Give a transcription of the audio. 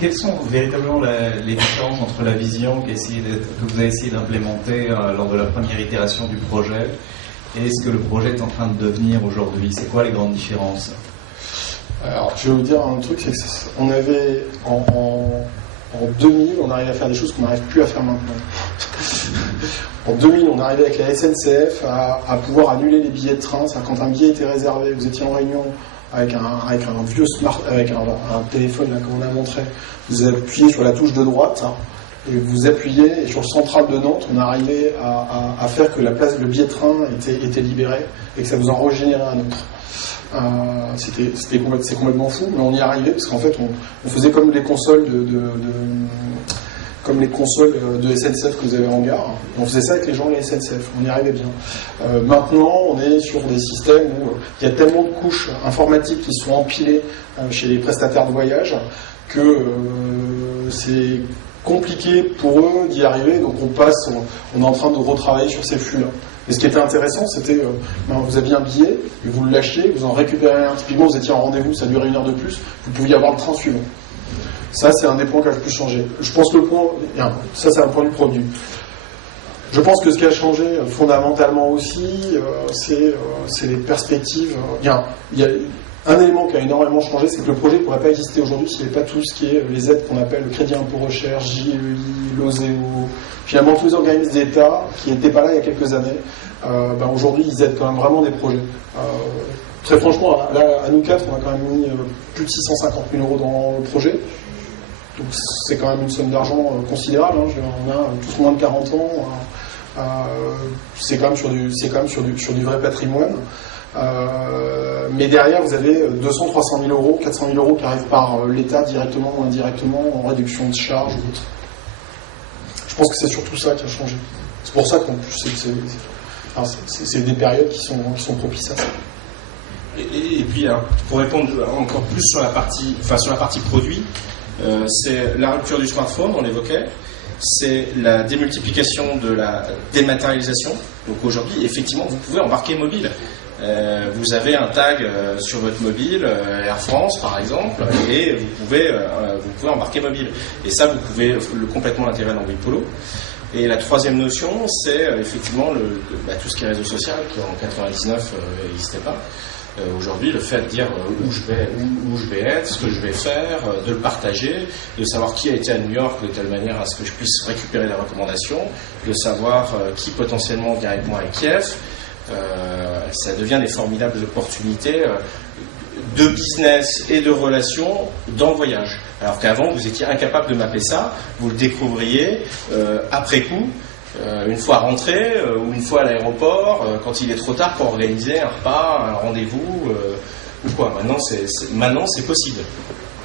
quelles sont véritablement les différences entre la vision que vous avez essayé d'implémenter lors de la première itération du projet et ce que le projet est en train de devenir aujourd'hui? C'est quoi les grandes différences? Alors, je vais vous dire un truc, c'est qu'on avait en 2000, on arrivait à faire des choses qu'on n'arrive plus à faire maintenant. En 2000, on arrivait avec la SNCF à pouvoir annuler les billets de train. C'est-à-dire quand un billet était réservé, vous étiez en réunion avec un vieux avec un téléphone là, comme on a montré, vous appuyez sur la touche de droite et vous appuyez, et sur le central de Nantes, on arrivait à faire que le billet de train était libéré et que ça vous en régénérait un autre. C'est complètement fou, mais on y arrivait parce qu'en fait on faisait comme les consoles comme les consoles de SNCF que vous avez en gare. On faisait ça avec les gens de la SNCF, on y arrivait bien. Maintenant, on est sur des systèmes où il y a tellement de couches informatiques qui sont empilées chez les prestataires de voyage que c'est compliqué pour eux d'y arriver, donc on est en train de retravailler sur ces flux-là. Et ce qui était intéressant, c'était vous aviez un billet, et vous le lâchiez, vous en récupérez un. Typiquement, vous étiez en rendez-vous, ça durait 1 heure de plus, vous pouviez avoir le train suivant. Ça, c'est un des points qui a le plus changé. Je pense que ça, c'est un point du produit. Je pense que ce qui a changé fondamentalement aussi, c'est les perspectives. Il y a un élément qui a énormément changé, c'est que le projet ne pourrait pas exister aujourd'hui s'il n'y avait pas tout ce qui est les aides qu'on appelle le crédit impôt recherche, JEI, l'OSEO, finalement tous les organismes d'État qui n'étaient pas là il y a quelques années. Aujourd'hui, ils aident quand même vraiment des projets. Très franchement, là, à nous 4, on a quand même mis plus de 650 000 € dans le projet. Donc c'est quand même une somme d'argent considérable. On a tous moins de 40 ans. C'est quand même sur du vrai patrimoine. Mais derrière, vous avez 200, 300 000 €, 400 000 € qui arrivent par l'État directement ou indirectement en réduction de charges ou autre. Je pense que c'est surtout ça qui a changé. C'est pour ça qu'en plus, c'est des périodes qui sont propices à ça. Et puis, pour répondre encore plus sur la partie produit, c'est la rupture du smartphone, on l'évoquait, c'est la démultiplication de la dématérialisation. Donc aujourd'hui, effectivement, vous pouvez embarquer mobile. Vous avez un tag sur votre mobile, Air France par exemple, et vous pouvez embarquer mobile. Et ça, vous pouvez complètement l'intégrer dans Wipolo. Et la troisième notion, c'est effectivement tout ce qui est réseau social, qui en 99 n'existait pas. Aujourd'hui, le fait de dire où je vais être, ce que je vais faire, de le partager, de savoir qui a été à New York de telle manière à ce que je puisse récupérer des recommandations, de savoir qui potentiellement vient avec moi à Kiev, ça devient des formidables opportunités de business et de relations dans le voyage. Alors qu'avant, vous étiez incapable de mapper ça, vous le découvriez après coup, une fois rentré ou une fois à l'aéroport, quand il est trop tard pour organiser un repas, un rendez-vous ou quoi. Maintenant, c'est possible.